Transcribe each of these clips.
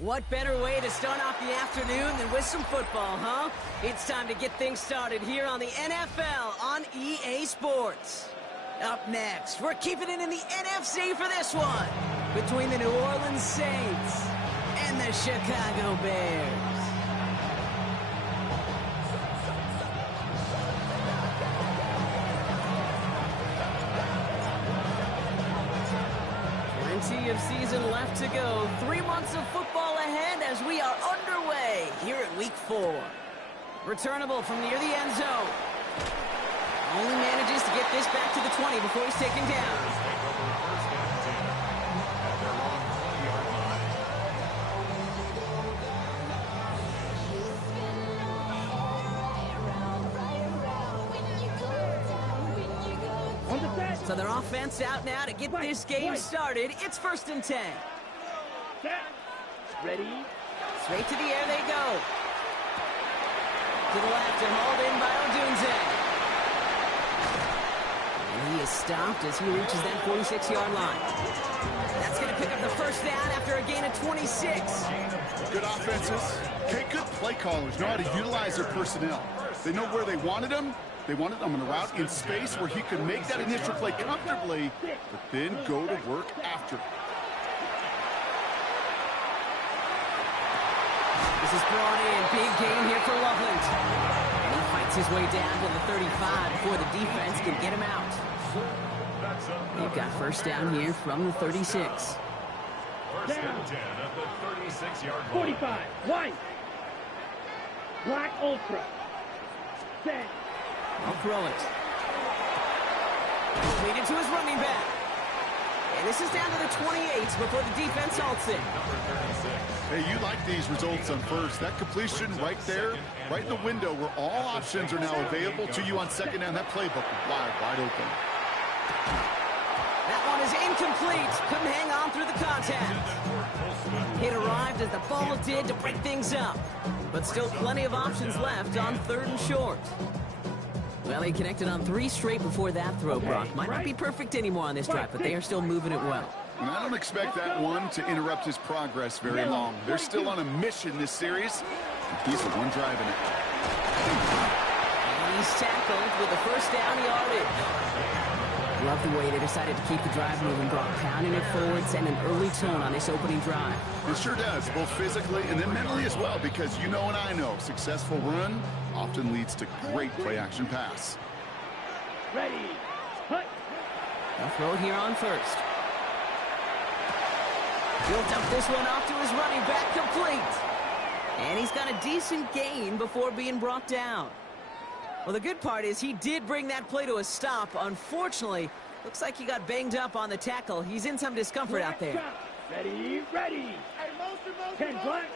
What better way to start off the afternoon than with some football, huh? It's time to get things started here on the NFL on EA Sports. Up next, we're keeping it in the NFC for this one, between the New Orleans Saints and the Chicago Bears. Plenty of season left to go. 3 months of football ahead as we are underway here at Week 4. Returnable from near the end zone. Only manages to get this back to the 20 before he's taken down. So their offense out now to get this game started. It's 1st and 10. Set. Ready. Straight to the air they go. To the left and hauled in by Odunze. And he is stopped as he reaches that 46-yard line. That's going to pick up the first down after a gain of 26. Good offenses. Okay, good play callers know how to utilize their personnel. They know where they wanted them. They wanted him on a route in space where he could make that initial play comfortably, but then go to work after. This is brought in. Big gain here for Loveland. And he fights his way down to the 35 before the defense can get him out. They've got first down here from the 36. First and 10 at the 36-yard line. 45. White. Black Ultra. Set. I'll throw it. Lead it to his running back. And this is down to the 28 before the defense halts it. Hey, you like these results on first. That completion right there, right in the window where all options are now available to you on second down. That playbook wide open. That one is incomplete. Couldn't hang on through the contact. It arrived as the ball did to break things up. But still plenty of options left on 3rd and short. Well, he connected on 3 straight before that throw, Brock. Might not be perfect anymore on this drive, but they are still moving it well. And I don't expect that one to interrupt his progress very long. They're still on a mission this series. He's the one driving it. And he's tackled with the first down yardage. Love the way they decided to keep the drive moving, Brock. Pounding it forward, sending an early tone on this opening drive. It sure does, both physically and then mentally as well, because you know and I know, successful run often leads to great play-action pass. Ready. Hut. They'll throw it here on first. He'll dump this one off to his running back, complete. And he's got a decent gain before being brought down. Well, the good part is he did bring that play to a stop. Unfortunately, looks like he got banged up on the tackle. He's in some discomfort out there. Ready, ready. 10 black.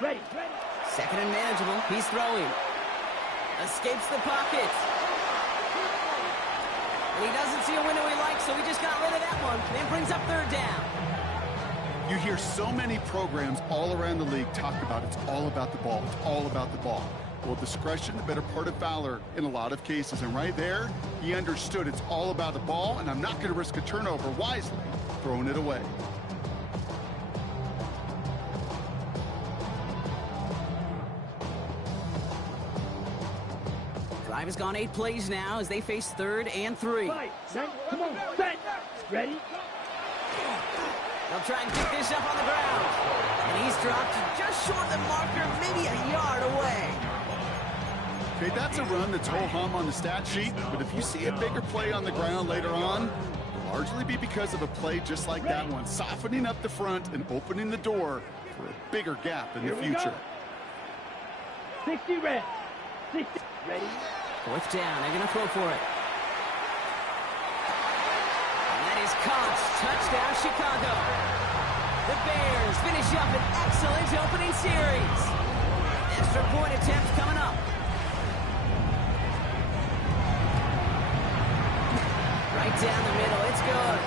Ready, ready. Second and manageable. He's throwing. Escapes the pocket. And he doesn't see a window he likes, so he just got rid of that one. Then brings up 3rd down. You hear so many programs all around the league talk about it's all about the ball. It's all about the ball. Well, discretion, the better part of valor in a lot of cases. And right there, he understood it's all about the ball, and I'm not going to risk a turnover wisely, throwing it away. Drive has gone 8 plays now as they face 3rd and 3. Fight. Set. Come on. Set. Ready. They'll try and pick this up on the ground. And he's dropped just short of the marker, maybe a yard away. Okay, that's a run that's ho-hum on the stat sheet, but if you see a bigger play on the ground later on, it'll largely be because of a play just like that one, softening up the front and opening the door for a bigger gap in the future. 60 red. 60 ready. 4th down, they're going to throw for it. And that is caught. Touchdown, Chicago. The Bears finish up an excellent opening series. Extra point attempt coming up. Right down the middle, it's good.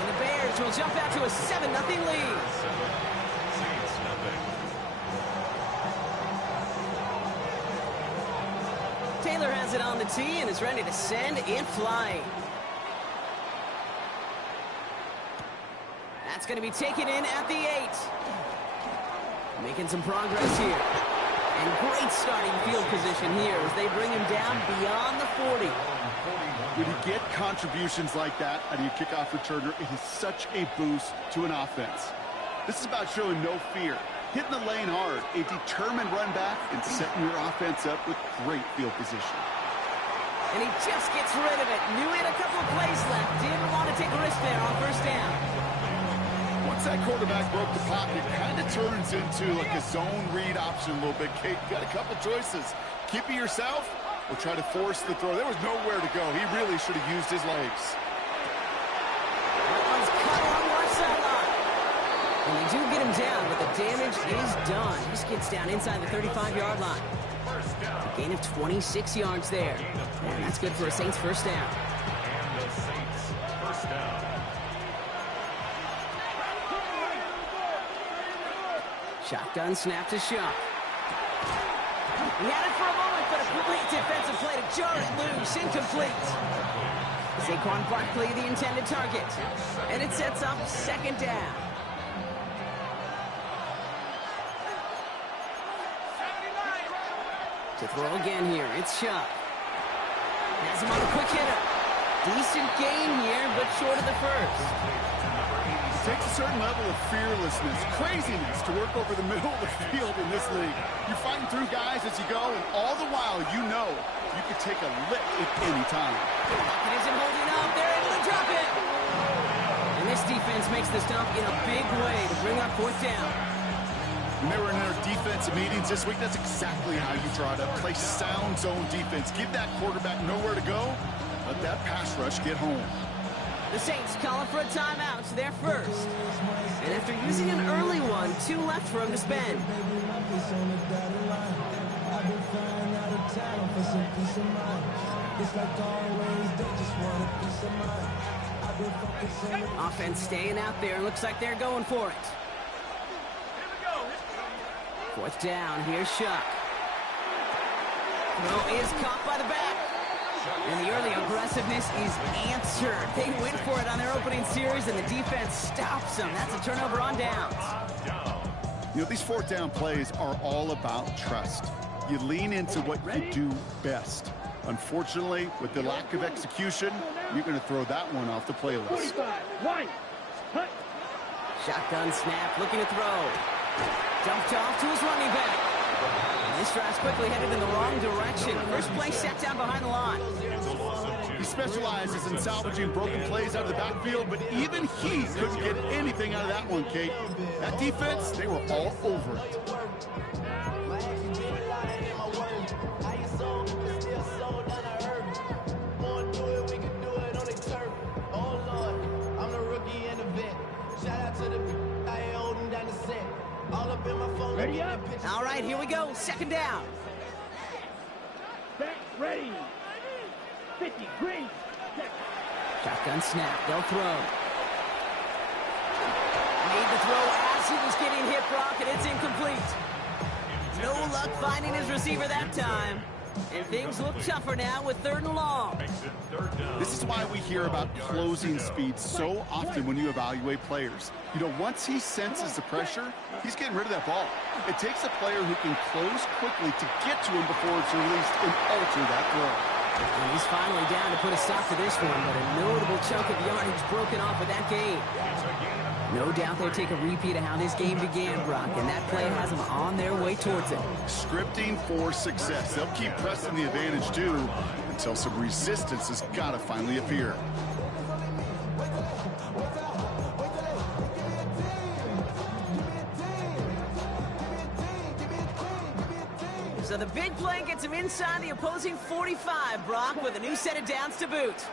And the Bears will jump out to a 7-0 lead. Taylor has it on the tee and is ready to send it flying. That's going to be taken in at the 8. Making some progress here. And great starting field position here as they bring him down beyond the 40. When you get contributions like that out of your kickoff returner, it is such a boost to an offense. This is about showing no fear, hitting the lane hard, a determined run back, and setting your offense up with great field position. And he just gets rid of it. Knew he had a couple of plays left. Didn't want to take a risk there on first down. Once that quarterback broke the pocket, kind of turns into like a zone read option a little bit. Kate, got a couple choices. Keep it yourself or try to force the throw. There was nowhere to go. He really should have used his legs. That one's cut on one sideline. And they do get him down, but the damage is done. He just gets down inside the 35-yard line. A gain of 26 yards there. And that's good for a Saints first down. And the Saints first down. Shotgun snap to Shuck. He had it for a moment, but a great defensive play to jar it loose. Incomplete. Saquon Barkley, the intended target. And it sets up second down. To throw again here, it's Shuck. Has him on a quick hitter. Decent gain here, but short of the first. It takes a certain level of fearlessness, craziness to work over the middle of the field in this league. You're fighting through guys as you go, and all the while you know you could take a lick at any time. It isn't holding up. They're able to drop it. And this defense makes the stop in a big way to bring up fourth down. When they were in their defensive meetings this week, that's exactly how you draw it up. Play sound zone defense. Give that quarterback nowhere to go. Let that pass rush get home. The Saints calling for a timeout. They're first. And after using an early one, 2 left for him to spend. Offense staying out there. Looks like they're going for it. Fourth down. Here's Shuck. Throw is caught by the back. And the early aggressiveness is answered. They went for it on their opening series, and the defense stops them. That's a turnover on downs. You know, these fourth down plays are all about trust. You lean into what you do best. Unfortunately, with the lack of execution, you're going to throw that one off the playlist. 45, one, hut. Shotgun snap, looking to throw. Dumped off to his running back. And this drive's quickly headed in the wrong direction. First play set down behind the line. He specializes in salvaging broken plays out of the backfield, but even he couldn't get anything out of that one, Kate. That defense, they were all over it. Ready up. All right, here we go. Second down. Back, ready. 50, green. Set. Shotgun snap. They'll throw. Made the throw as he was getting hit, Brock, and it's incomplete. No luck finding his receiver that time. And things look tougher now with 3rd and long. This is why we hear about closing speed so often when you evaluate players. You know, once he senses the pressure, he's getting rid of that ball. It takes a player who can close quickly to get to him before it's released and alter that throw. And he's finally down to put a stop to this one, but a notable chunk of yardage broken off with that gain. No doubt they'll take a repeat of how this game began, Brock, and that play has them on their way towards it. Scripting for success. They'll keep pressing the advantage, too, until some resistance has got to finally appear. So the big play gets him inside the opposing 45, Brock, with a new set of downs to boot.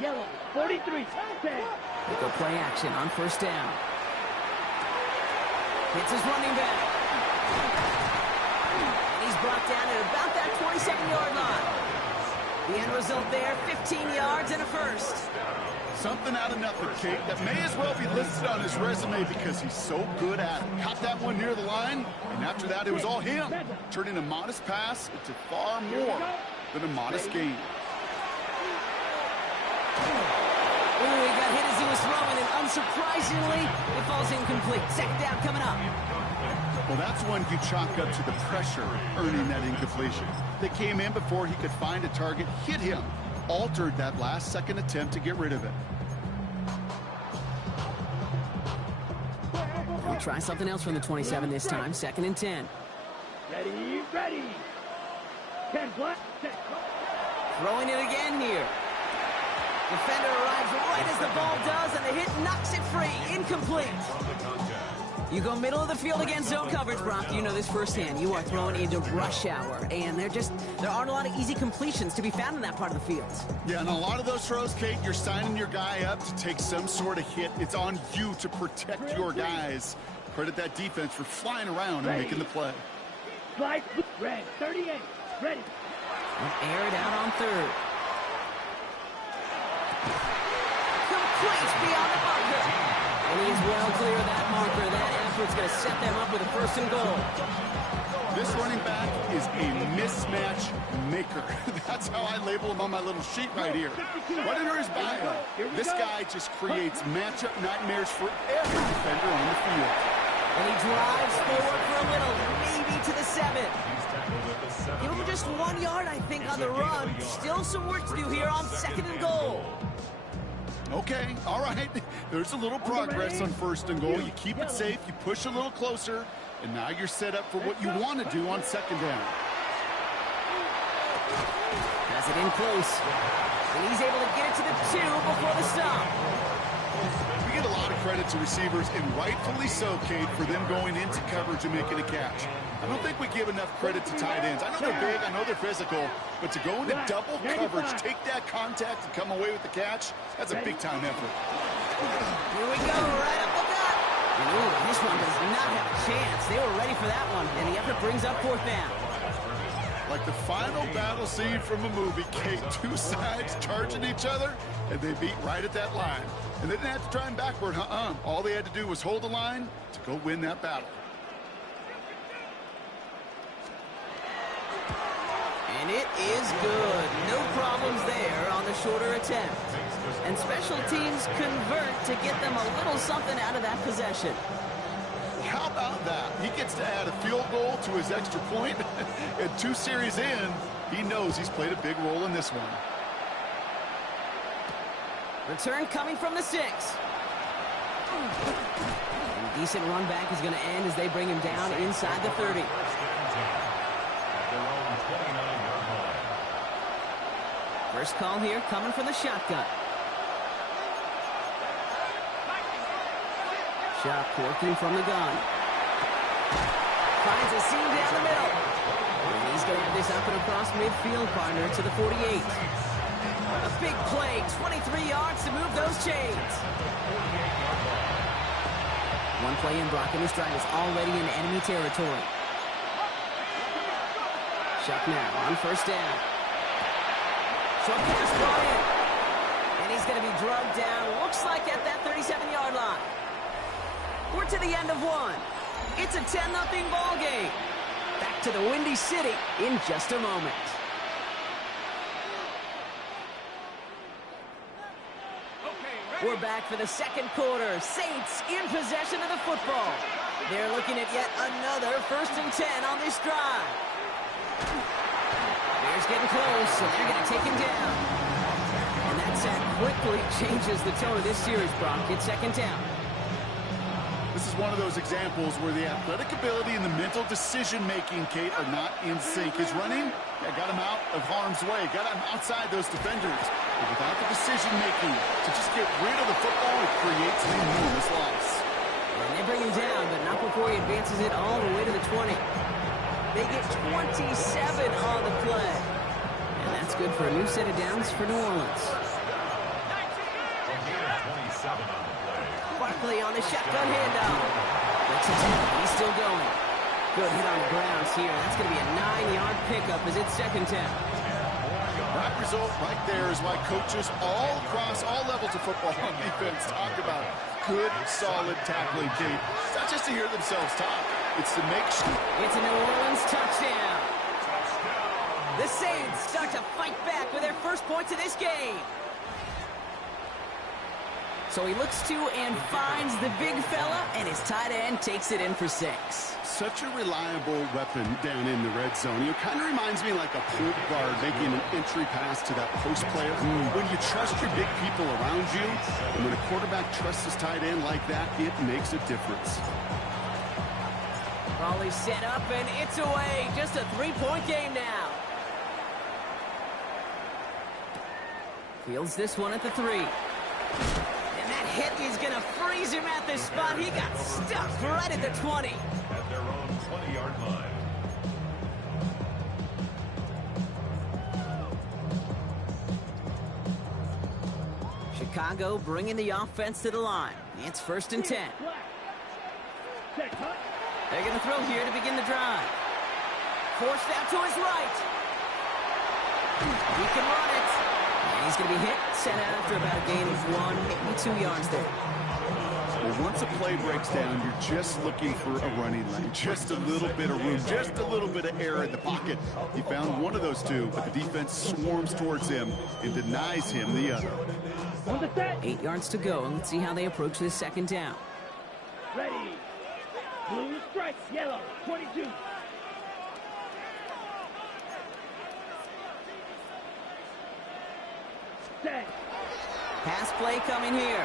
Yellow, 43, 10. They go play action on first down. Hits his running back. And he's brought down at about that 22nd-yard line. The end result there, 15 yards and a first. Something out of nothing, Kate, that may as well be listed on his resume because he's so good at it. Caught that one near the line, and after that, it was all him, turning a modest pass into far more than a modest gain. Ooh, he got hit as he was throwing, and surprisingly, it falls incomplete. Second down coming up. Well, that's one you chalk up to the pressure earning that incompletion. They came in before he could find a target, hit him, altered that last-second attempt to get rid of it. We'll try something else from the 27 this time. 2nd and 10. Ready, ready. 10 black. Throwing it again here. Defender arrives right as the ball does, and the hit knocks it free. Incomplete. You go middle of the field against zone coverage, Brock. You know this firsthand. You are thrown into rush hour, and there aren't a lot of easy completions to be found in that part of the field. Yeah, and a lot of those throws, Kate, you're signing your guy up to take some sort of hit. It's on you to protect your guys. Credit that defense for flying around and making the play. Slide, red, 38, ready. Air it out on 3rd. Complete beyond the marker. And he is well clear of that marker. That effort's going to set them up with a 1st and goal. This running back is a mismatch maker. That's how I label him on my little sheet right here. Right under his bio, this guy just creates matchup nightmares for every defender on the field. And he drives forward for a little, maybe to the 7. Give him just 1 yard, I think, on the run. Still some work to do here on 2nd and goal. Okay, all right. There's a little progress on 1st and goal. You keep it safe, you push a little closer, and now you're set up for what you want to do on 2nd down. Has it in close. And he's able to get it to the 2 before the stop. We get a lot of credit to receivers, and rightfully so, Kate, for them going into coverage and making a catch. I don't think we give enough credit to tight ends. I know they're big, I know they're physical, but to go into double coverage, take that contact, and come away with the catch, that's a big-time effort. Here we go, right up the gut. Ooh, this one does not have a chance. They were ready for that one, and the effort brings up 4th down. Like the final battle scene from a movie, Kate, 2 sides charging each other, and they beat right at that line. And they didn't have to try and backward, All they had to do was hold the line to go win that battle. And it is good. No problems there on the shorter attempt. And special teams convert to get them a little something out of that possession. How about that? He gets to add a field goal to his extra point. And 2 series in, he knows he's played a big role in this one. Return coming from the 6. And decent run back is going to end as they bring him down inside the 30. First call here coming from the shotgun. Shot working from the gun. Finds a seam down the middle. And he's going to have this up and across midfield, partner, to the 48. A big play, 23 yards to move those chains. One play in, Brock, and this drive is already in enemy territory. Shuck now on 1st down. Short pass brought in. And he's going to be drugged down, looks like at that 37-yard line. We're to the end of 1. It's a 10-0 ball game. Back to the Windy City in just a moment. We're back for the 2nd quarter. Saints in possession of the football. They're looking at yet another 1st and 10 on this drive. Bears getting close, so they're going to take him down. And that sack quickly changes the tone of this series, Brock. It's 2nd down. This is one of those examples where the athletic ability and the mental decision-making, Kate, are not in sync. His running got him out of harm's way, got him outside those defenders. But without the decision-making to just get rid of the football, it creates an enormous loss. And they bring him down, but not before he advances it all the way to the 20. They get 27 on the play. And that's good for a new set of downs for New Orleans. Barkley on the shotgun handoff. He's still going. Good hit on the grounds here. That's going to be a 9-yard pickup as it's 2nd down. That result right there is why coaches all across all levels of football on defense talk about good, solid tackling, Kate. It's not just to hear themselves talk. It's to make sure. It's a New Orleans touchdown. The Saints start to fight back with their first points of this game. So he looks to and finds the big fella, and his tight end takes it in for 6. Such a reliable weapon down in the red zone. It kind of reminds me like a point guard making an entry pass to that post player. When you trust your big people around you, and when a quarterback trusts his tight end like that, it makes a difference. Raleigh set up, and it's away. Just a 3-point game now. Fields this one at the 3. And that hit is going to freeze him at this spot. He got stuck right at the 20. At their own 20-yard line. Chicago bringing the offense to the line. It's 1st and 10. They're going to throw here to begin the drive. Forced out to his right. He can run it. And he's going to be hit, sent out after about a gain of 1, maybe 2 yards there. Well, once a play breaks down, you're just looking for a running lane. Just a little bit of room, just a little bit of air in the pocket. He found one of those two, but the defense swarms towards him and denies him the other. 8 yards to go, and let's see how they approach this 2nd down. Ready. Blue stripes, yellow, 22. Set. Pass play coming here.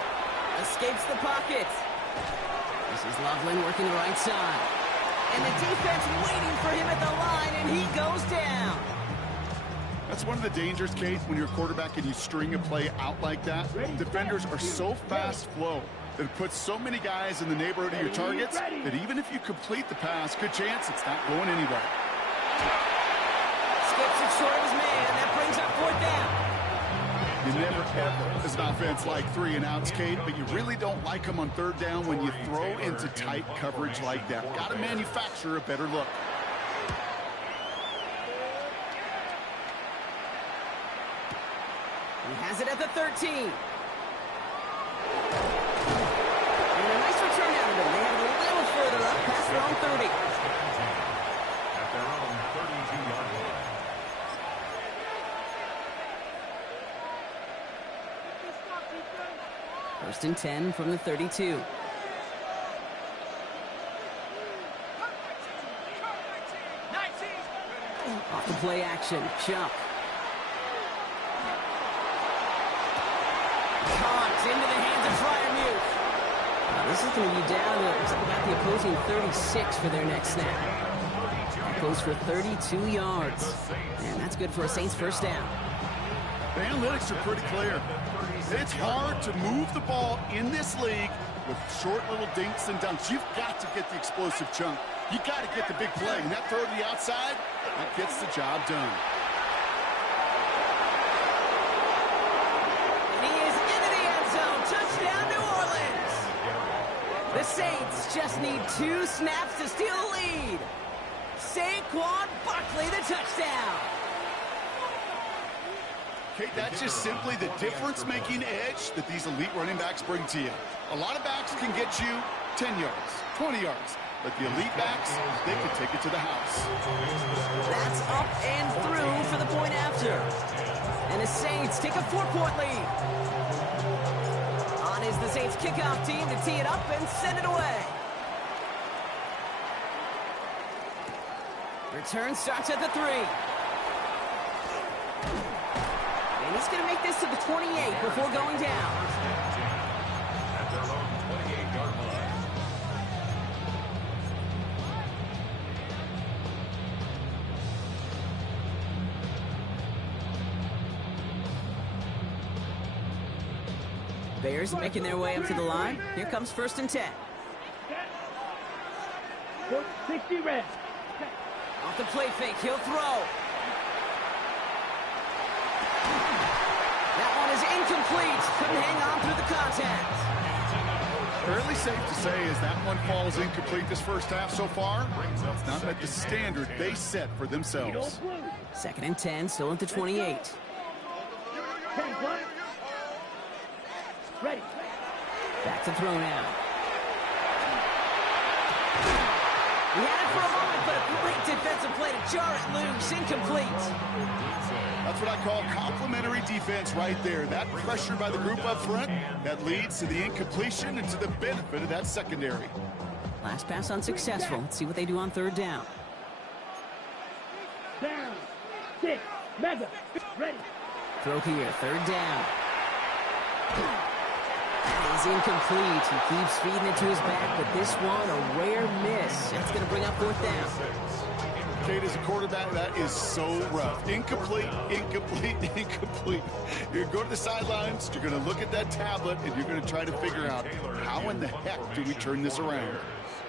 Escapes the pocket. This is Loveland working the right side. And the defense waiting for him at the line, and he goes down. That's one of the dangers, Kate, when you're a quarterback and you string a play out like that. Defenders are so fast flow that it puts so many guys in the neighborhood of your targets that even if you complete the pass, good chance it's not going anywhere. Skips it short of his man. That brings up 4th down. You never ever, as an offense, like 3 and outs, Kate, but you really don't like them on 3rd down when you throw into tight coverage like that. Got to manufacture a better look. He has it at the 13. And a nice return out of him. They have it a little further up past their own 30. At their own 32-yard line. 1st and 10 from the 32. Off the play action. Jump. Caught into the hands of Freiermuth. This is going to be down to about the opposing 36 for their next snap. That goes for 32 yards. And that's good for a Saints 1st down. The analytics are pretty clear. It's hard to move the ball in this league with short little dinks and dunks. You've got to get the explosive chunk. You got to get the big play. And that throw to the outside, that gets the job done. And he is into the end zone. Touchdown, New Orleans. The Saints just need 2 snaps to steal the lead. Saquon Barkley, the touchdown. Kate, that's just simply the difference-making edge that these elite running backs bring to you. A lot of backs can get you 10 yards, 20 yards, but the elite backs, they can take it to the house. That's up and through for the point after. And the Saints take a 4-point lead. On is the Saints kickoff team to tee it up and send it away. Return starts at the 3. And he's going to make this to the 28 before going down. At their own 28-yard line. Bears making their way up to the line. Here comes 1st and 10. 60 red. Off the play fake, he'll throw. That one is incomplete. Couldn't hang on through the contact. Fairly safe to say as that one falls incomplete this 1st half so far, it's not met the standard they set for themselves. 2nd and 10, still at the 28. 10 block. Ready. Back to throw now. He had it for a moment, but a great defensive play to jar it loose. Incomplete. That's what I call complimentary defense right there. That pressure by the group up front, that leads to the incompletion and to the benefit of that secondary. Last pass unsuccessful. Let's see what they do on third down. Down. 6. Mega. Ready. Throw here, third down. That is incomplete. He keeps feeding it to his back, but this one a rare miss. It's going to bring up fourth down. Kate, as a quarterback, that is so rough. Incomplete, incomplete, incomplete. You're going to go to the sidelines, you're going to look at that tablet, and you're going to try to figure out how in the heck do we turn this around.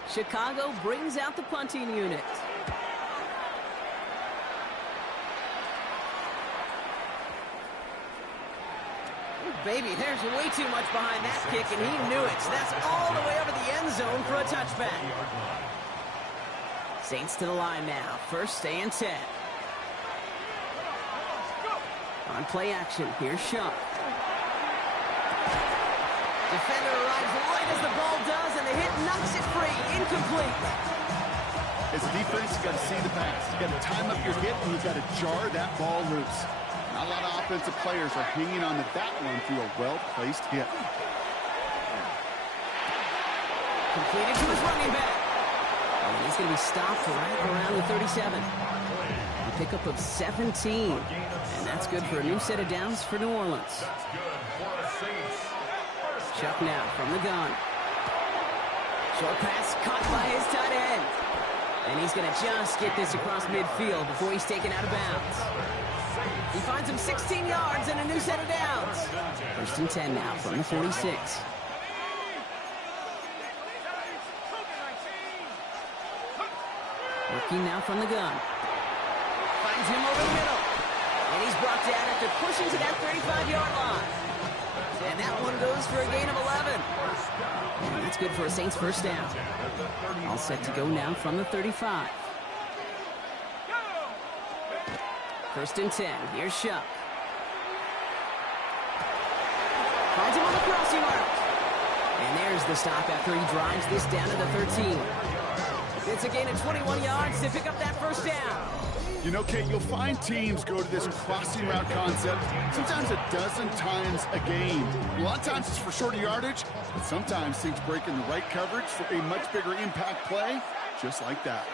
Chicago brings out the punting unit. Baby, there's way too much behind that kick, and he knew it. So that's all the way over the end zone for a touchback. Saints to the line now. First and 10. On play action, here's Shuck. Defender arrives right as the ball does, and the hit knocks it free. Incomplete. As a defense, you've got to see the pass. You've got to time up your hit, and you've got to jar that ball loose. Not a lot of offensive players are hanging on to that one through a well-placed hit. Completed to his running back. And he's going to be stopped right around the 37. A pickup of 17. And that's good for a new set of downs for New Orleans. Chuck now from the gun. Short pass caught by his tight end. And he's going to just get this across midfield before he's taken out of bounds. He finds him 16 yards and a new set of downs. First and 10 now from the 46. Working now from the gun. Finds him over the middle. And he's brought down after pushing to that 35-yard line. And that one goes for a gain of 11. And that's good for a Saints first down. All set to go now from the 35. First and 10. Here's Shuck. Finds him on the crossing route. And there's the stop after he drives this down to the 13. It's a gain of 21 yards to pick up that first down. You know, Kate, you'll find teams go to this crossing route concept sometimes a dozen times a game. A lot of times it's for shorter yardage, but sometimes things break in the right coverage for a much bigger impact play, just like that.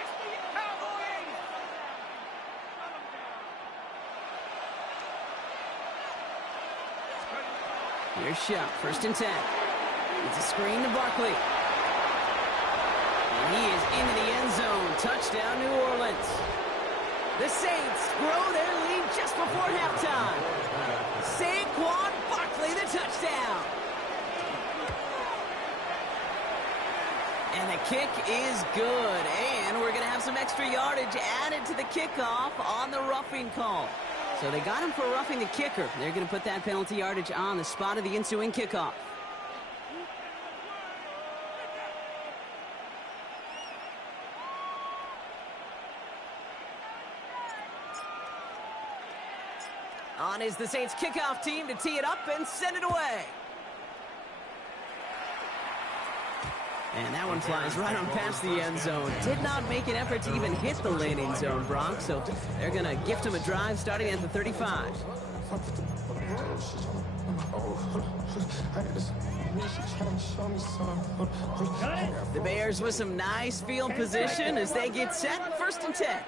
Here's Shuck, first and 10. It's a screen to Barkley. And he is into the end zone. Touchdown, New Orleans. The Saints grow their lead just before halftime. Saquon Barkley, the touchdown. And the kick is good. And we're going to have some extra yardage added to the kickoff on the roughing call. So they got him for roughing the kicker. They're going to put that penalty yardage on the spot of the ensuing kickoff. On is the Saints kickoff team to tee it up and send it away. And that one flies right on past the end zone. Did not make an effort to even hit the landing zone, Brock. So they're going to gift him a drive starting at the 35. The Bears with some nice field position as they get set. First and 10.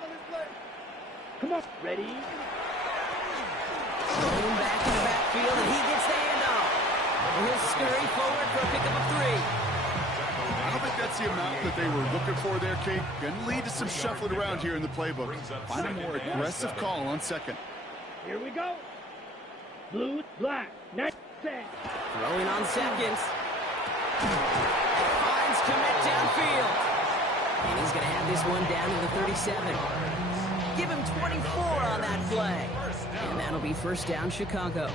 Come on. Ready? Thrown back in the backfield, and he gets the handoff. He'll scurry forward for a pickup of 3. I don't think that's the amount that they were looking for there, Kate. Going to lead to some shuffling around here in the playbook. Find a more aggressive call on second. Here we go. Blue, black, nice set. Throwing on seconds. Finds commit downfield. And he's going to have this one down to the 37. Give him 24 on that play. And that'll be first down, Chicago.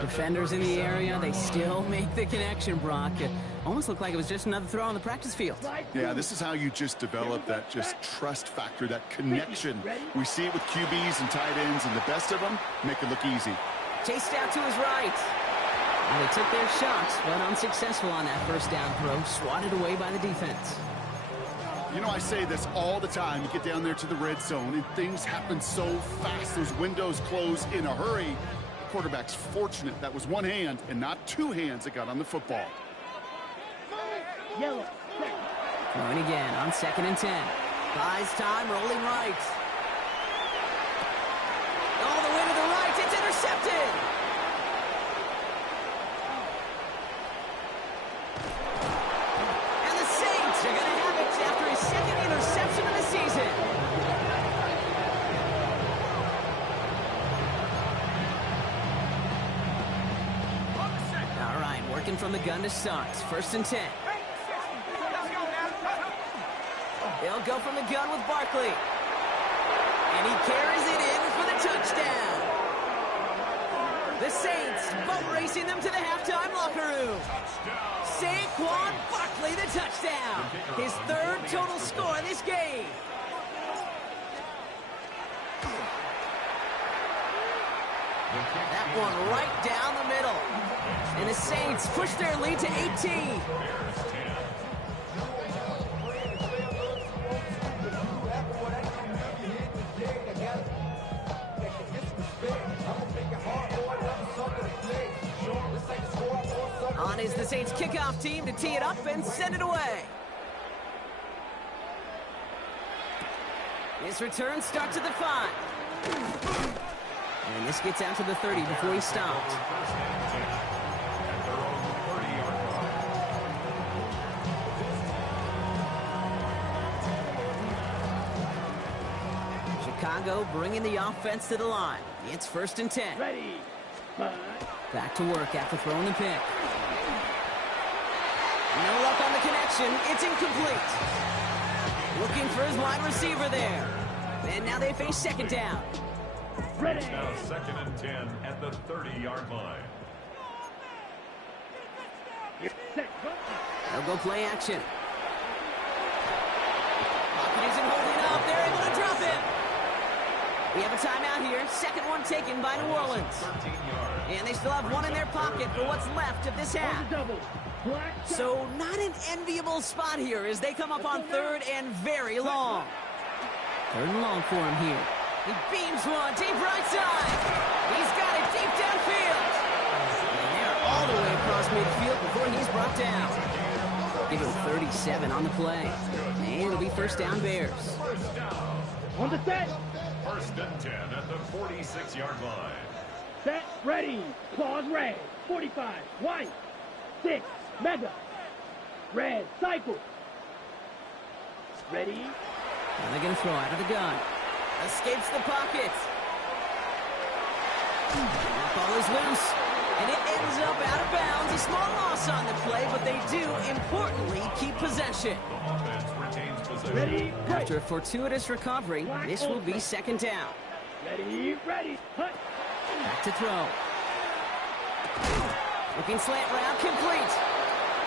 Defenders in the area, they still make the connection, Brock. It almost looked like it was just another throw on the practice field. Yeah, this is how you just develop that just trust factor, that connection. We see it with QBs and tight ends, and the best of them make it look easy. Chased out to his right. And they took their shots, but unsuccessful on that first down throw, swatted away by the defense. You know, I say this all the time. You get down there to the red zone, and things happen so fast. Those windows close in a hurry. The quarterback's fortunate that was one hand and not two hands that got on the football. Yellow. Throwing again on 2nd and 10. Buys time, rolling right. All the way to the right. It's intercepted. And the Saints are going to have it after his 2nd interception of the season. All right, working from the gun to start. 1st and 10. They'll go from the gun with Barkley. And he carries it in for the touchdown. The Saints boat racing them to the halftime locker room. Saquon Barkley, the touchdown. His 3rd total score of this game. That one right down the middle. And the Saints push their lead to 18. On is the Saints kickoff team to tee it up and send it away. This return starts at the 5. And this gets out to the 30 before he stopped. Chicago bringing the offense to the line. It's 1st and 10. Ready. Back to work after throwing the pick. No luck on the connection. It's incomplete. Looking for his wide receiver there. And now they face 2nd down. Ready. Now 2nd and 10 at the 30-yard line. They'll go play action. Pocket isn't holding up. They're able to drop him. We have a timeout here. 2nd one taken by New Orleans. 13 yards. And they still have one in their pocket for what's left of this half. So not an enviable spot here as they come up on 3rd and very long. 3rd and long for him here. He beams one deep right side. He's got it deep downfield. And they're all the way across midfield before he's brought down. Give him 37 on the play. And it'll be 1st down Bears. On the set. 1st and 10 at the 46-yard line. Set. Ready. Claws red. 45. White. 6. Mega. Red. Cycle. Ready. Now they're going to throw out of the gun. Escapes the pocket. That ball is loose. And it ends up out of bounds. A small loss on the play, but they do, importantly, keep possession. The offense retains possession. Ready. After a fortuitous recovery, this will be 2nd down. Ready. Ready. Hut. Back to throw. Looking slant route complete.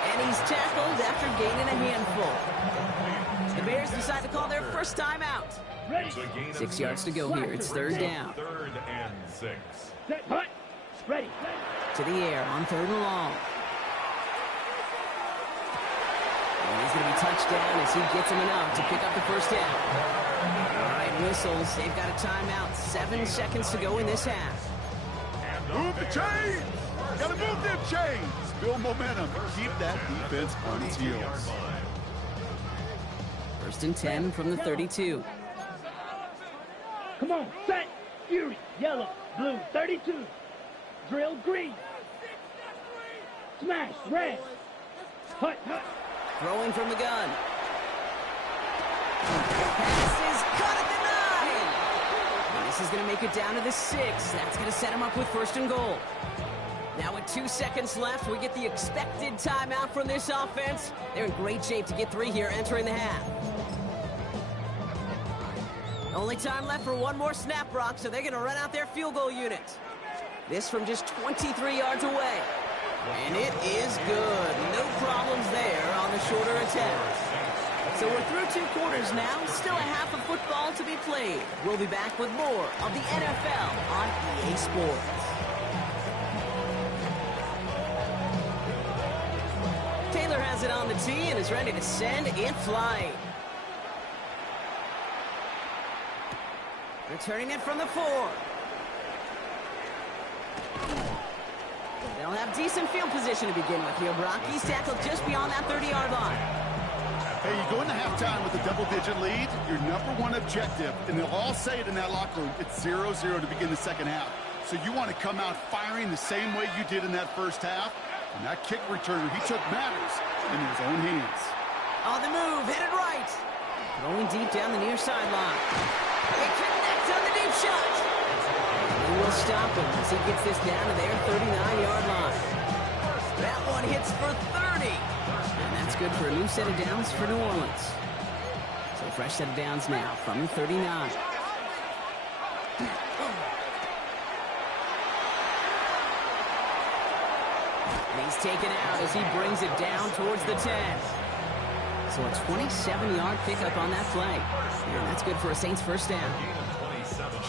And he's tackled after gaining a handful. The Bears decide to call their first timeout. Ready. 6 yards to go here. It's 3rd down. 3rd and 6. Set. Hut. Ready. To the air on 3rd and long. And he's going to be touched down as he gets him enough to pick up the 1st down. All right, whistles. They've got a timeout. 7 seconds to go in this half. Move the chains! Gotta move them chains! Build momentum and keep that defense on its heels. 1st and 10 from the 32. Come on. Set. Fury. Yellow. Blue. 32. Drill. Green. Smash. Red. Hut. Hut. Throwing from the gun. Pass is caught at the 9. And this is going to make it down to the 6. That's going to set him up with 1st and goal. Now with 2 seconds left, we get the expected timeout from this offense. They're in great shape to get 3 here entering the half. Only time left for one more snap, Brock, so they're going to run out their field goal unit. This from just 23 yards away. And it is good. No problems there on the shorter attempt. So we're through 2 quarters now. Still a half of football to be played. We'll be back with more of the NFL on EA Sports. Taylor has it on the tee and is ready to send it flying. Returning it from the 4. They'll have decent field position to begin with here, Brock. He's tackled just beyond that 30-yard line. Hey, you go into halftime with a double-digit lead, your number one objective, and they'll all say it in that locker room, it's 0-0 to begin the second half. So you want to come out firing the same way you did in that first half. And that kick returner, he took matters in his own hands. On the move, headed right. Throwing deep down the near sideline. They connect on the deep shot. They will stop him as he gets this down to their 39-yard line. That one hits for 30. And that's good for a new set of downs for New Orleans. So a fresh set of downs now from the 39. And he's taken out as he brings it down towards the 10. So a 27-yard pickup on that play. And that's good for a Saints first down.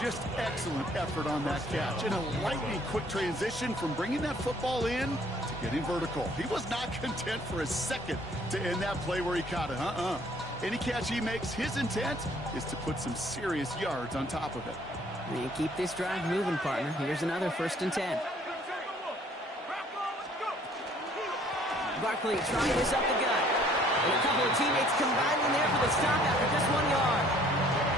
Just excellent effort on that catch. And a lightning quick transition from bringing that football in to getting vertical. He was not content for a second to end that play where he caught it. Any catch he makes, his intent is to put some serious yards on top of it. And keep this drive moving, partner. Here's another 1st and 10. Barkley trying this up the gut. And a couple of teammates combining there for the stop after just 1 yard.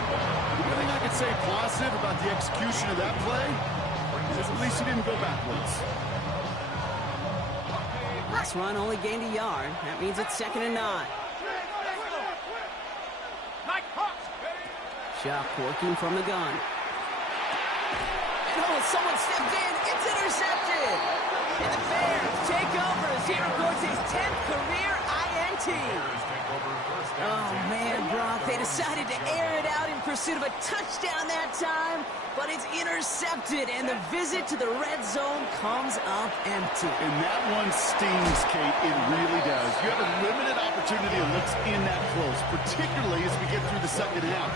The only thing I could say positive about the execution of that play is at least he didn't go backwards. Last run only gained a yard. That means it's 2nd and 9. Shuck working from the gun. And someone stepped in. It's intercepted. And the Bears take over as he records his 10th career INT. Oh, man, Brock, they decided to air it out in pursuit of a touchdown that time, but it's intercepted, and the visit to the red zone comes up empty. And that one stings, Kate. It really does. You have a limited opportunity to look in that close, particularly as we get through the second half.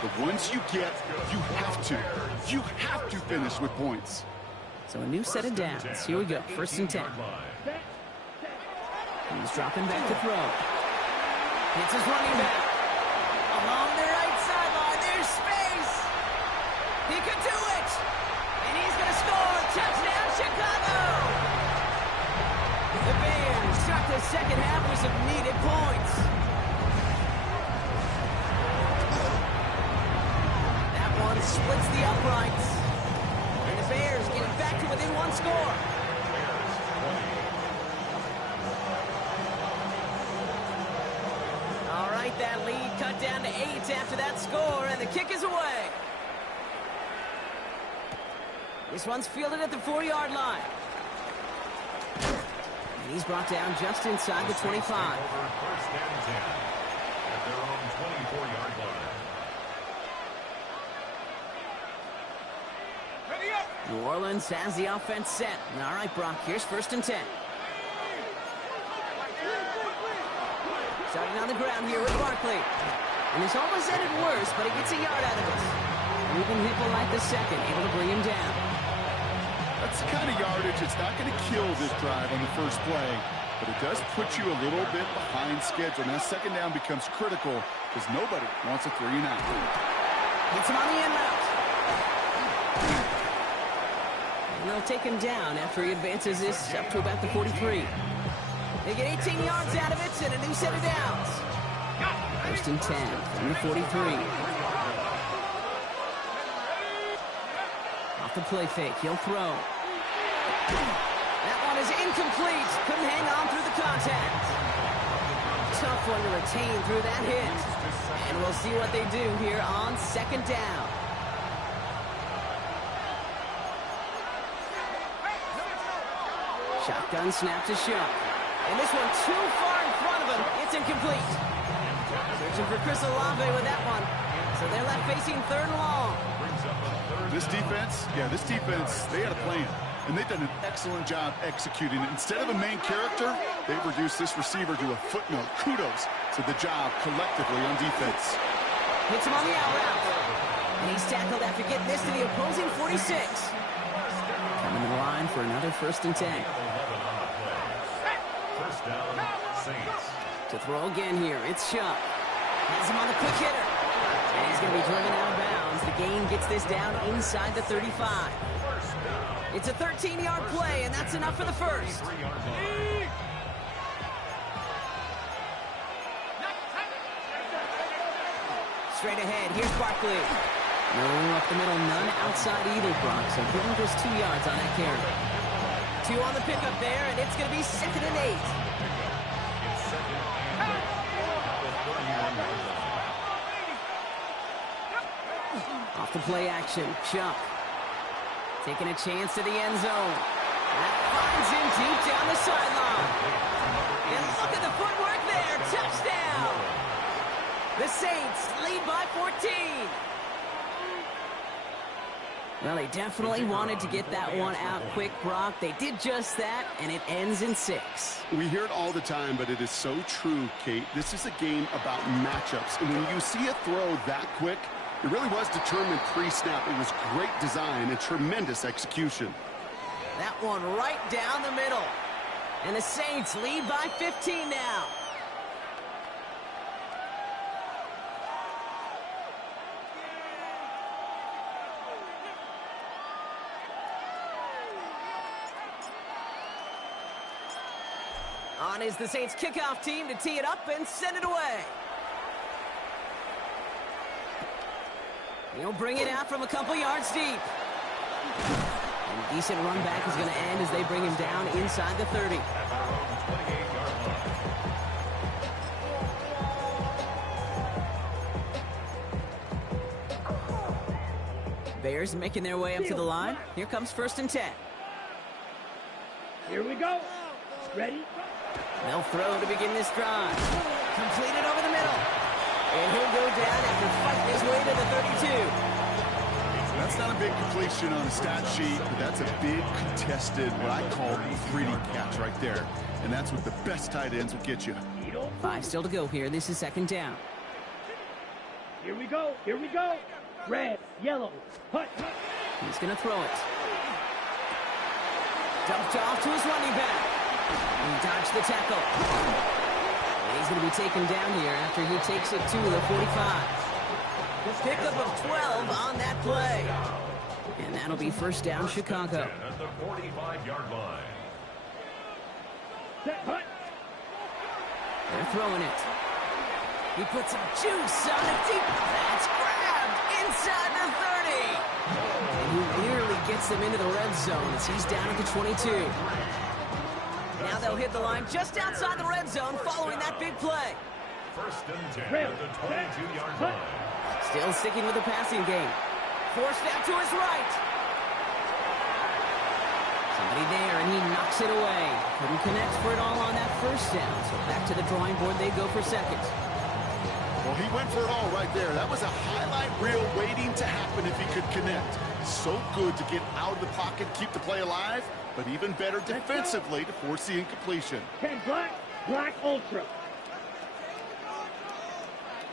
But once you get, you have to finish with points. So a new set of downs. Here we go, 1st and 10. He's dropping back to throw. It's his running back. Along the right sideline, there's space. He could do it. And he's going to score. Touchdown, Chicago. The Bears start the second half with some needed points. That one splits the uprights. And the Bears get it back to within 1 score. All right, that lead cut down to 8 after that score, and the kick is away. This one's fielded at the 4-yard line. And he's brought down just inside the 25. First and 10 at their own 24-yard line. New Orleans has the offense set. All right, Brock, here's 1st and 10. Starting on the ground here with Barkley. And this almost ended worse, but he gets a yard out of it. Ruben Hippolyte the second, able to bring him down. That's the kind of yardage. It's not going to kill this drive on the first play, but it does put you a little bit behind schedule. Now, second down becomes critical because nobody wants a 3-and-out. Hits him on the end route. And they'll take him down after he advances this up to about the 43. They get 18 yards out of it and a new set of downs. 1st and 10 from the 43. Off the play fake, he'll throw. That one is incomplete. Couldn't hang on through the contact. Tough one to retain through that hit. And we'll see what they do here on 2nd down. Shotgun snap to Shuck. And this one too far in front of him. It's incomplete. Searching for Chris Olave with that one. So they're left facing 3rd and long. This defense, they had a plan. And they've done an excellent job executing it. Instead of a main character, they've reduced this receiver to a footnote. Kudos to the job collectively on defense. Hits him on the out route. And he's tackled after getting this to the opposing 46. Coming to the line for another 1st and 10. First down, Saints. To throw again here, it's Shuck. Has him on the quick hitter. And he's going to be driven out of bounds. The gain gets this down inside the 35. It's a 13-yard play, and that's enough for the first. Straight ahead, here's Barkley. No up the middle, none outside either, Brock. So give him just 2 yards on that carry. 2 on the pickup there, and it's going to be 2nd and 8. Off the play action, Chuck. Taking a chance to the end zone. That finds him deep down the sideline. And look at the footwork there, touchdown! The Saints lead by 14. Well, they definitely wanted to get that one out quick, Brock. They did just that, and it ends in 6. We hear it all the time, but it is so true, Kate. This is a game about matchups. And when you see a throw that quick, it really was determined pre-snap. It was great design and tremendous execution. That one right down the middle. And the Saints lead by 15 now. On is the Saints kickoff team to tee it up and send it away. He'll bring it out from a couple yards deep. And decent run back is going to end as they bring him down inside the 30. Bears making their way up to the line. Here comes 1st and 10. Here we go. Ready? They'll throw to begin this drive. Completed over the middle. And he'll go down after fighting his way to the 32. That's not a big completion on the stat sheet, but that's a big contested, what I call gritty catch right there. And that's what the best tight ends will get you. 5 still to go here. This is 2nd down. Here we go. Here we go. Red, yellow, hut. He's going to throw it. Dumped off to his running back. He dodged the tackle. And he's going to be taken down here after he takes it to the 45. Pickup of 12 on that play. And that'll be 1st down, Chicago. At the 45-yard line. Set, hut. They're throwing it. He puts some juice on it deep. That's grabbed inside the 30. And he nearly gets them into the red zone as he's down at the 22. Now they'll hit the line just outside the red zone following that big play. 1st and 10 at the 22-yard line. Still sticking with the passing game. Forced out to his right. Somebody there, and he knocks it away. Couldn't connect for it all on that 1st down. So back to the drawing board they go for 2nd. Well, he went for it all right there. That was a highlight reel waiting to happen if he could connect. So good to get out of the pocket, keep the play alive, but even better defensively to force the incompletion. 10 black, black ultra.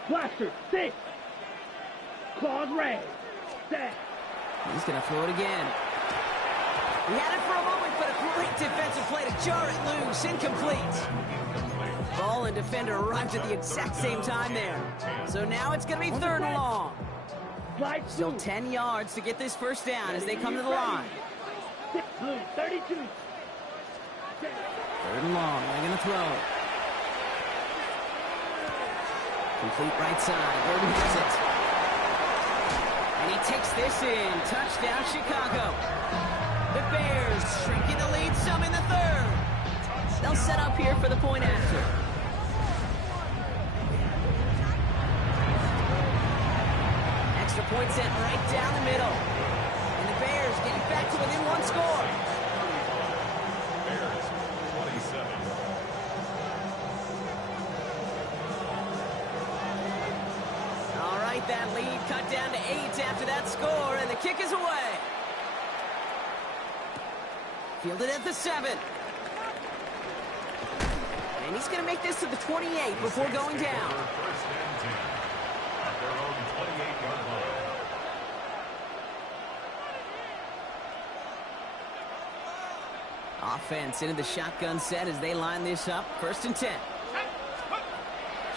Blaster, 6. Claws red. Set. He's going to throw it again. He had it for a moment, but a great defensive play to jar it loose. Incomplete. Ball and defender arrived at the exact same time there. So now it's going to be 3rd and long. Still 10 yards to get this 1st down as they come to the line. 6 blue, 32. 3rd and long. They're going to throw. Complete right side. Gordon has it. And he takes this in. Touchdown, Chicago. The Bears shrinking the lead some in the 3rd. They'll set up here for the point after. Extra point set right down the middle. And the Bears getting back to within 1 score. Bears 27. All right, that lead cut down to 8 after that score, and the kick is away. Fielded at the 7. And he's going to make this to the 28 before going down. 1st and 10 at their own 28-yard line. Offense into the shotgun set as they line this up. 1st and 10.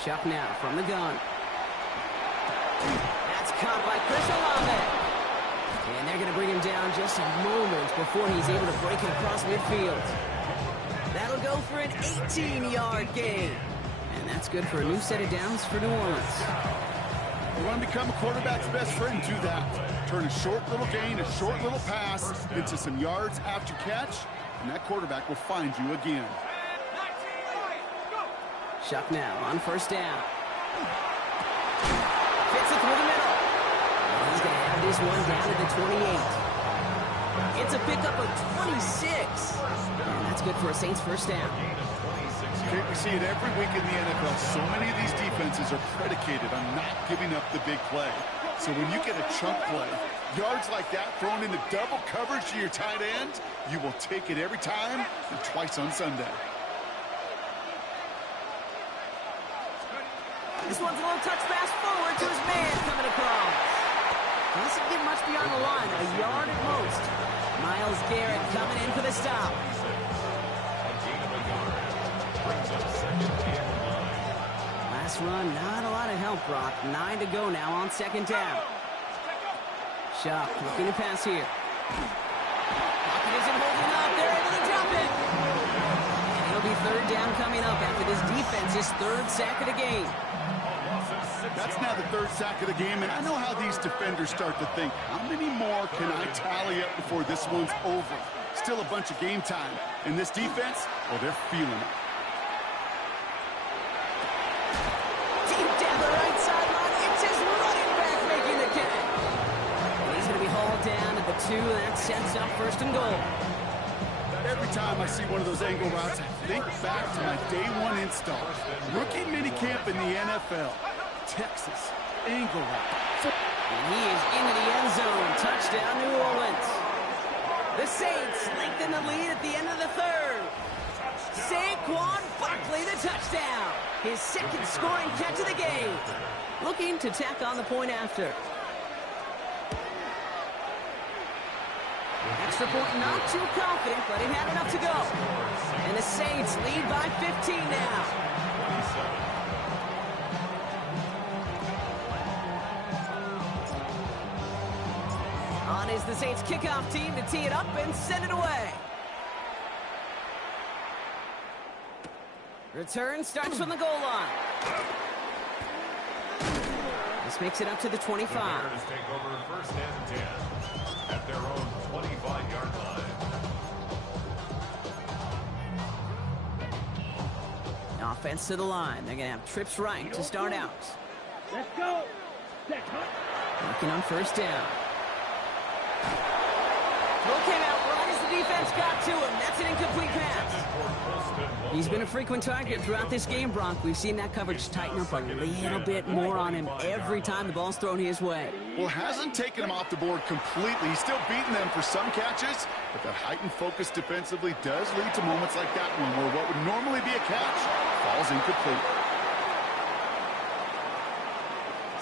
Chuck now from the gun. That's caught by Chris Olave. And they're going to bring him down just a moment before he's able to break it across midfield. That'll go for an 18-yard gain. And that's good for a new set of downs for New Orleans. You want to become a quarterback's best friend, do that. Turn a short little gain, a short little pass into some yards after catch, and that quarterback will find you again. Shuck now on first down. Fits it through the middle. And he's going to have this one down to the 28. It's a pickup of 26. And that's good for a Saints first down. We see it every week in the NFL. So many of these defenses are predicated on not giving up the big play. So when you get a chunk play, yards like that thrown into double coverage to your tight end, you will take it every time and twice on Sunday. This one's a little touch pass forward to his man coming across. He doesn't get much beyond the line, a yard at most. Myles Garrett coming in for the stop. Last run, not a lot of help, Brock. 9 to go now on second down. Shuck looking to pass here. Pocket isn't holding up. They're able to drop it. And it'll be third down coming up after this defense's third sack of the game. That's now the third sack of the game, and I know how these defenders start to think, how many more can I tally up before this one's over? Still a bunch of game time. And this defense, well, they're feeling it. Deep down the right sideline, it's his running back making the catch. And he's going to be hauled down at the 2, and that sets up first and goal. Every time I see one of those angle routes, I think back to my day one install. Rookie minicamp in the NFL. Texas, angle route. And he is into the end zone. Touchdown, New Orleans. The Saints lengthen the lead at the end of the third. Saquon Barkley, the touchdown. His second scoring catch of the game. Looking to tack on the point after. Extra point, not too confident, but it had enough to go. And the Saints lead by 15 now. On is the Saints kickoff team to tee it up and send it away. Return starts from the goal line. This makes it up to the 25. The Bears take over first and 10 at their own 25-yard line. Offense to the line. They're going to have trips right to start out. Let's go. Set, hut. Looking on first down. Throw came out right as the defense got to him. That's an incomplete pass. He's been a frequent target throughout this game, Bronk. We've seen that coverage tighten up a little bit more on him every time the ball's thrown his way. Well, hasn't taken him off the board completely. He's still beating them for some catches, but that heightened focus defensively does lead to moments like that one where what would normally be a catch falls incomplete.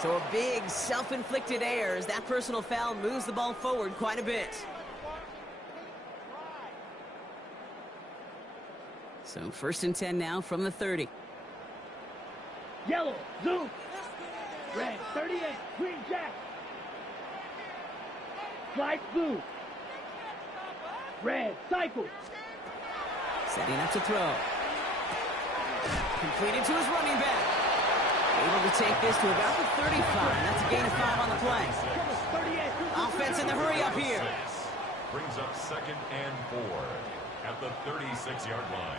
So a big self-inflicted error as that personal foul moves the ball forward quite a bit. So first and 10 now from the 30. Yellow, zoom. Red, 38, green jack. Slide blue. Red, cycle. Setting up to throw. Completed to his running back. Able to take this to about the 35. That's a gain of 5 on the play. Offense in the hurry up here. Brings up second and 4 at the 36-yard line.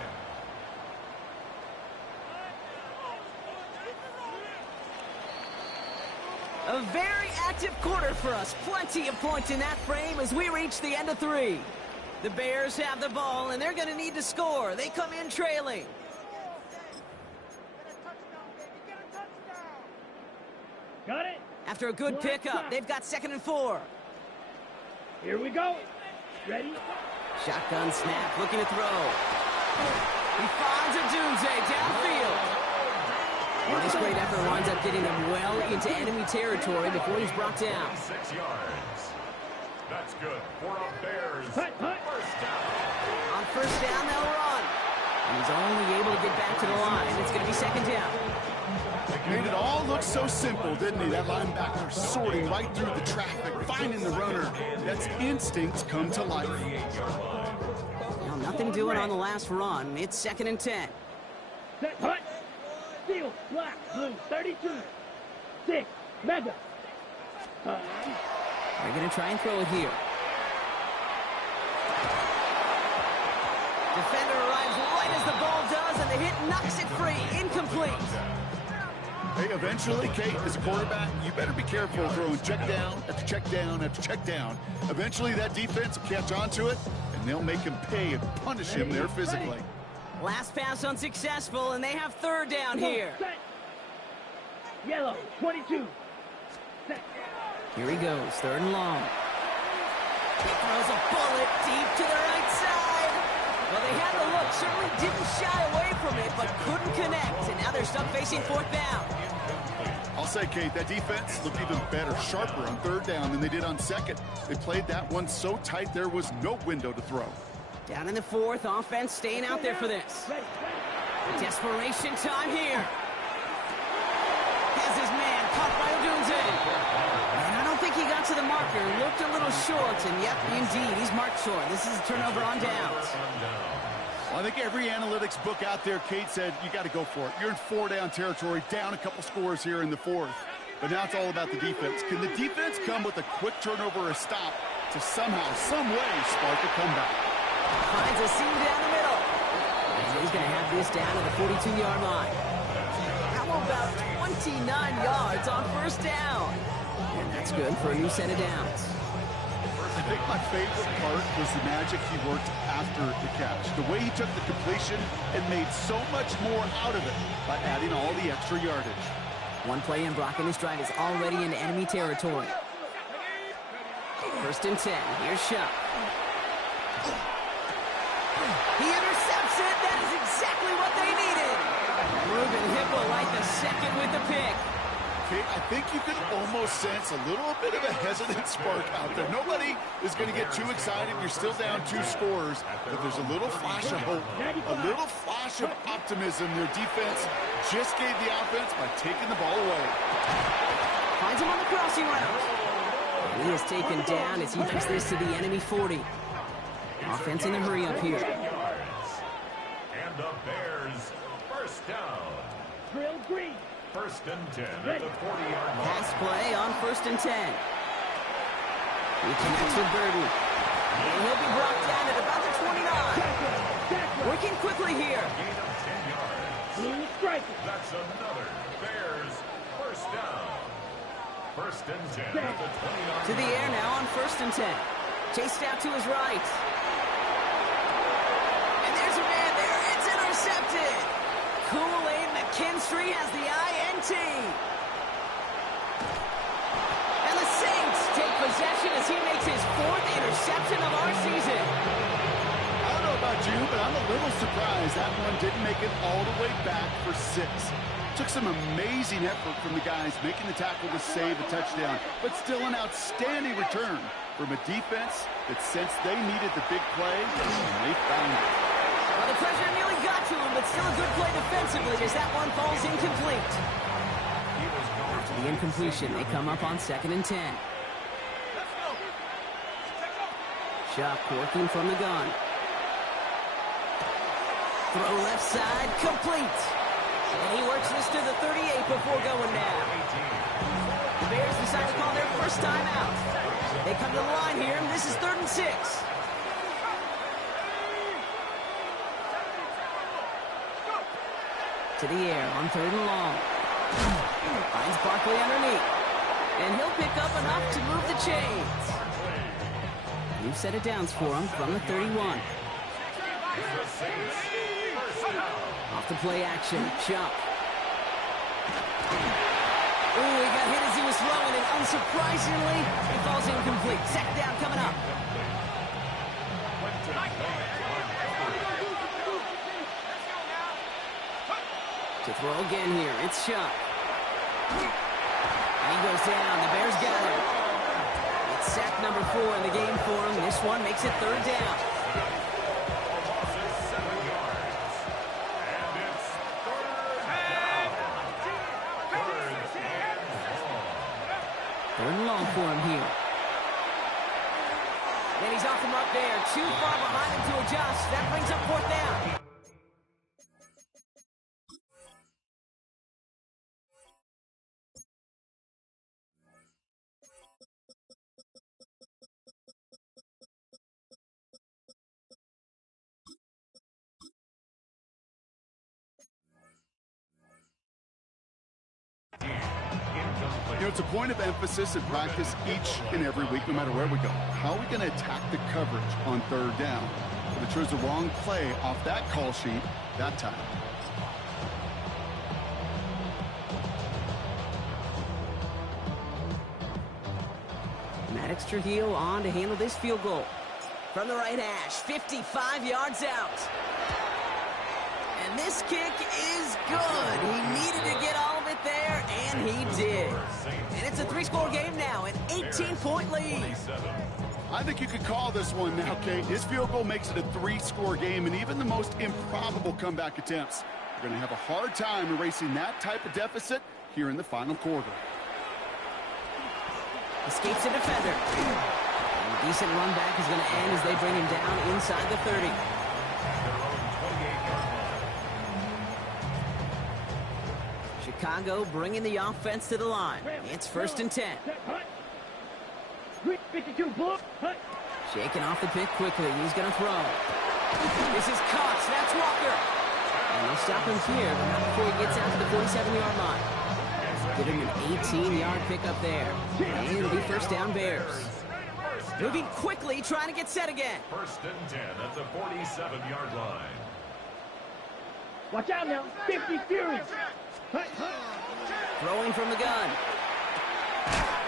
A very active quarter for us. Plenty of points in that frame as we reach the end of 3. The Bears have the ball, and they're going to need to score. They come in trailing. Got it. After a good pickup, they've got second and 4. Here we go. Ready? Shotgun snap, looking to throw. He finds Odunze downfield. And this great effort winds up getting him well into enemy territory before he's brought down. 6 yards. That's good for a Bears Hut. first down. On first down, they'll run. And he's only able to get back to the line. It's going to be second down. Made it all look looked so simple, didn't he? That linebacker sorting right through the traffic, finding the runner. That's instincts come to life. Well, nothing doing on the last run. It's 2nd and 10. Set, hut. Steel, black, blue, 32. 6, mega. They're going to try and throw it here. Defender arrives right as the ball does, and the hit knocks it free. Incomplete. Hey, eventually, Kate, as a quarterback, you better be careful throwing check down after check down after check down. Eventually, that defense will catch on to it, and they'll make him pay and punish him there physically. Last pass unsuccessful, and they have 3rd down here. Set. Yellow, 22. Set. Here he goes, 3rd and long. He throws a bullet deep to the right side. Well, they had the look, certainly didn't shy away from it, but couldn't connect, and now they're stuck facing 4th down. I'll say, Kate, that defense looked even better, sharper on 3rd down than they did on 2nd. They played that one so tight there was no window to throw. Down in the 4th, offense staying out there for this. Desperation time here. Has his man caught by Odunze. And I don't think he got to the marker. Looked a little short, and yep, indeed, he's marked short. This is a turnover on downs. Well, I think every analytics book out there, Kate, said you got to go for it. You're in 4-down territory, down a couple scores here in the 4th. But now it's all about the defense. Can the defense come with a quick turnover or a stop to somehow, some way, spark a comeback? Finds a seam down the middle. And he's going to have this down to the 42-yard line. How about 29 yards on 1st down? And that's good for a new set of downs. I think my favorite part was the magic he worked after the catch. The way he took the completion and made so much more out of it by adding all the extra yardage. One play in, Brock, and his drive is already into enemy territory. 1st and 10. Here's Shuck. He intercepts it. That is exactly what they needed. Ruben Hipple right the second with the pick. Okay, I think you can almost sense a little bit of a hesitant spark out there. Nobody is going to get too excited. You're still down 2 scores, but there's a little flash of hope, a little flash of optimism. Their defense just gave the offense by taking the ball away. Finds him on the crossing route. And he is taken down as he puts this to the enemy 40. Offense in a hurry up here. And the Bears, 1st down. Drill green. 1st and 10 at the 40-yard line. Pass play on 1st and 10. He connects with Burden. And he'll be brought down at about the 29. Working quickly here. Gain of 10 yards. Blue striker. That's another Bears 1st down. 1st and 10 at the 20-yard line. To the air now on 1st and 10. Chased out to his right. And there's a man there. It's intercepted. Kool-Aid McKinstry has the INT. And the Saints take possession as he makes his 4th interception of our season. I don't know about you, but I'm a little surprised that one didn't make it all the way back for 6. Took some amazing effort from the guys making the tackle to save a touchdown, but still an outstanding return from a defense that sensed they needed the big play, and they found it. Well, the pressure nearly got to him, but still a good play defensively as that one falls incomplete. After the incompletion, they come up on 2nd and 10. Shuck working from the gun. Throw left side, complete. And he works this to the 38 before going down. The Bears decide to call their first timeout. They come to the line here, and this is 3rd and 6. To the air on 3rd and long. Finds Barkley underneath. And he'll pick up enough to move the chains. New set of downs for him from the 31. Off the play action, Chuck. Ooh, he got hit as he was throwing, and unsurprisingly, he falls incomplete. Second down coming up. To throw again here, it's Chuck. And he goes down, the Bears got him. It's sack number 4 in the game for him. This one makes it 3rd down. Third and long for him here. And he's off the mark there. Too far behind him to adjust. That brings up fourth down. You know, it's a point of emphasis in practice each and every week, no matter where we go. How are we going to attack the coverage on third down? But they chose the wrong play off that call sheet that time. Maddox Trujillo on to handle this field goal. From the right hash, 55 yards out. And this kick is good. He needed to get all of it there, and he did. And it's a three-score game now, an 18-point lead. I think you could call this one now, Kate. This field goal makes it a three-score game, and even the most improbable comeback attempts are going to have a hard time erasing that type of deficit here in the final quarter. Escapes a defender. And a decent run back is going to end as they bring him down inside the 30. Chicago bringing the offense to the line. It's first and 10. 52 block. Shaking off the pick quickly. He's going to throw. This is caught. That's Walker. And they'll stop him here, but not before he gets out to the 47-yard line. Give him an 18-yard pickup there. And it'll be first down Bears. Moving quickly, trying to get set again. First and 10 at the 47-yard line. Watch out now. 50 Fury. Throwing from the gun.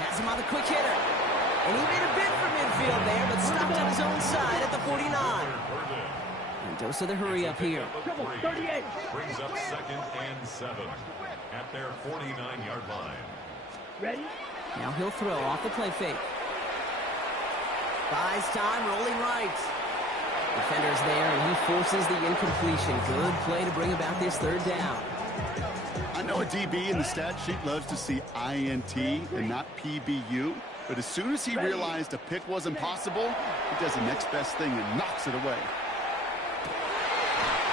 Has him on the quick hitter. And he made a bid for midfield there, but stopped on his own side at the 49. And dose of the hurry up here. Come on, 38. Brings up second and 7 at their 49-yard line. Ready? Now he'll throw off the play fake. Buys time, rolling right. Defender's there, and he forces the incompletion. Good play to bring about this third down. I know a DB in the stat sheet loves to see INT and not PBU, but as soon as he realized a pick wasn't possible, he does the next best thing and knocks it away.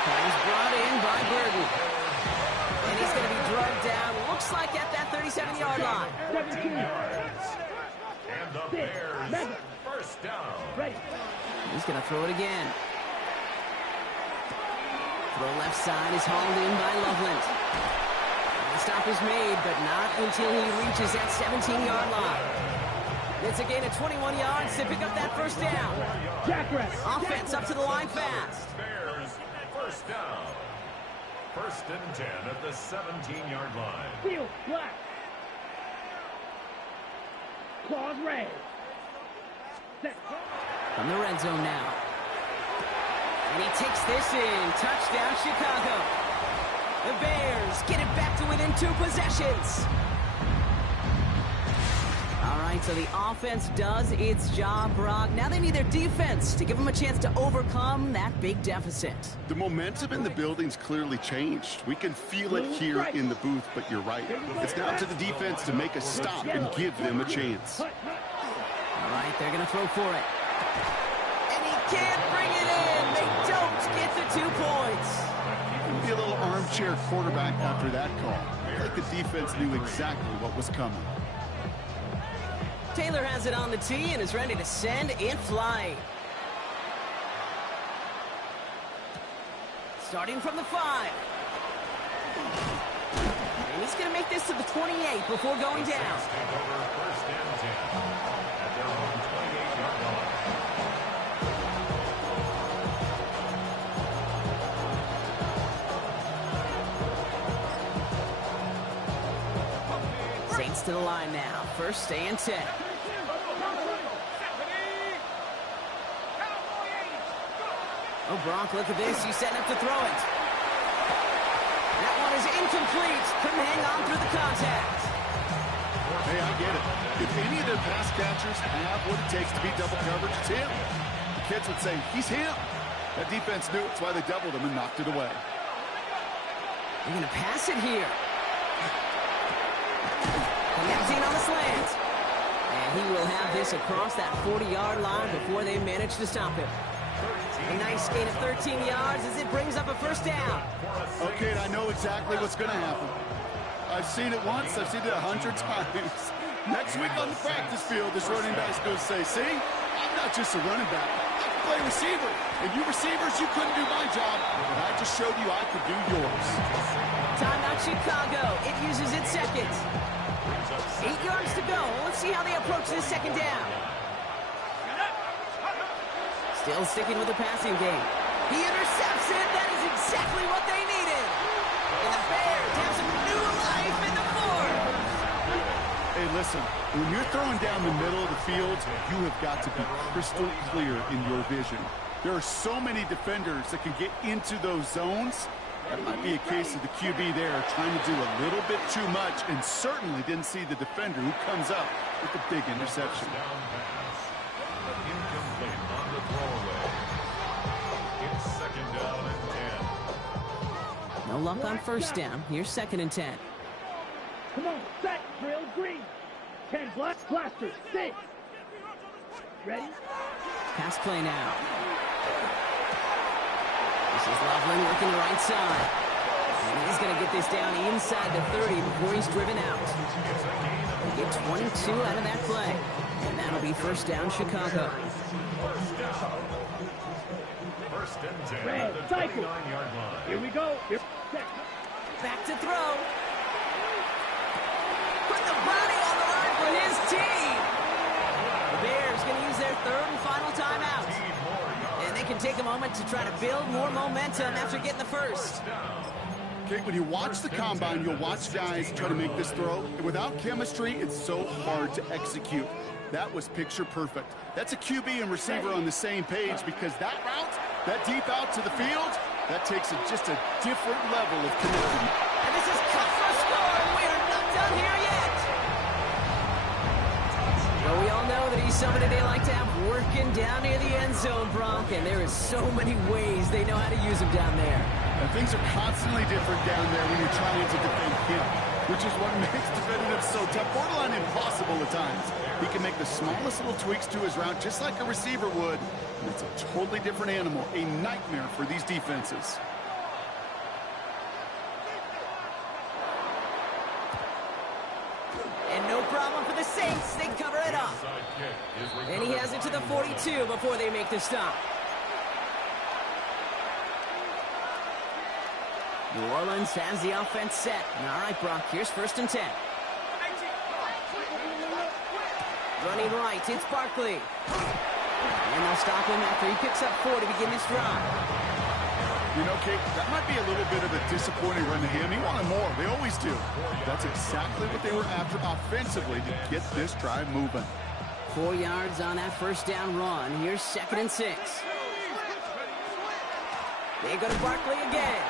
He's brought in by Burden. And he's going to be drugged down, looks like at that 37-yard line. 17 yards. And the Bears, first down. Ready. He's going to throw it again. Throw left side is hauled in by Loveland. The stop is made, but not until he reaches that 17-yard line. It's a gain of 21 yards to pick up that first down. Jackrabbit. Offense up to the line fast. Bears, first down. First and 10 at the 17-yard line. Field black. Claws red. Set. From the red zone now. And he takes this in. Touchdown, Chicago. The Bears get it back to within 2 possessions. All right, so the offense does its job, Brock. Now they need their defense to give them a chance to overcome that big deficit. The momentum in the building's clearly changed. We can feel it here in the booth, but you're right. It's now to the defense to make a stop and give them a chance. All right, they're going to throw for it. And he can't bring it in. They don't get the 2 points. Be a little armchair quarterback after that call. Like the defense knew exactly what was coming. Taylor has it on the tee and is ready to send in flight. Starting from the 5. And he's going to make this to the 28 before going down. Take over first and 10 at their own 28-yard line. Saints to the line now. First and 10. Oh, Brock, look at this. He's setting up to throw it. That one is incomplete. Couldn't hang on through the contact. Hey, I get it. If any of their pass catchers have what it takes to beat double coverage, it's him. The kids would say, he's him. That defense knew it. That's why they doubled him and knocked it away. They're going to pass it here. Connecting on the slant. And he will have this across that 40-yard line before they manage to stop him. A nice gain of 13 yards as it brings up a first down. Okay, I know exactly what's going to happen. I've seen it once. I've seen it 100 times. Next week on the practice field, this running back's going to say, see, I'm not just a running back. I can play receiver. And you receivers, you couldn't do my job, but I just showed you I could do yours. Timeout Chicago. It uses its seconds. 8 yards to go. Let's see how they approach this second down. Still sticking with the passing game. He intercepts it. That is exactly what they needed. And the Bears have some new life in the fourth. Hey, listen, when you're throwing down the middle of the field, you have got to be crystal clear in your vision. There are so many defenders that can get into those zones. That might be a case of the QB there trying to do a little bit too much and certainly didn't see the defender who comes up with the big interception. Incomplete on the throwaway. It's second down and 10. No luck on first down. Here's second and 10. Come on, set, drill, green. 10 blaster, 6. Ready? Pass play now. This is Loveland working right side. And he's going to get this down inside the 30 before he's driven out. They get 22 out of that play. And that'll be first down Chicago. First and 10 Red, at the cycle. 29-yard line. Here we go. Here, set. Back to throw. Put the body on the line for his team. The Bears going to use their third and final timeout. And they can take a moment to try to build more momentum after getting the first. Okay, when you watch the combine, you'll watch guys try to make this throw. Without chemistry, it's so hard to execute. That was picture perfect. That's a QB and receiver on the same page because that route, that deep out to the field, that takes just a different level of commitment. And this is cut for a score, and we are not done here yet. Well, we all know that he's somebody they like to have working down near the end zone, Bronk, and there is so many ways they know how to use him down there. And things are constantly different down there when you're trying to defend him, which is what makes defending him so tough, borderline impossible at times. He can make the smallest little tweaks to his route just like a receiver would, and it's a totally different animal, a nightmare for these defenses. And no problem for the Saints. They cover it up. And he has it to the 42 before they make the stop. New Orleans has the offense set. All right, Brock, here's first and 10. Running right, it's Barkley. And they'll stop him after he picks up 4 to begin this drive. You know, Kate, that might be a little bit of a disappointing run to him. He wanted more. They always do. That's exactly what they were after offensively to get this drive moving. 4 yards on that first down run. Here's second and 6. They go to Barkley again.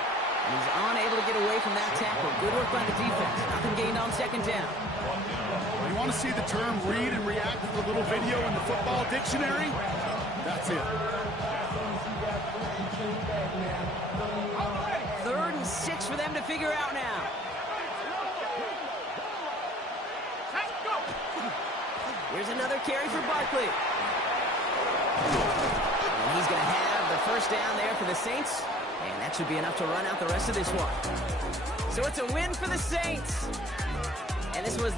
He's unable to get away from that tackle. Good work by the defense. Nothing gained on second down. You want to see the term read and react with a little video in the football dictionary? That's it. 3rd and 6 for them to figure out now. Here's another carry for Barkley. And he's going to have the first down there for the Saints. And that should be enough to run out the rest of this one. So it's a win for the Saints. And this was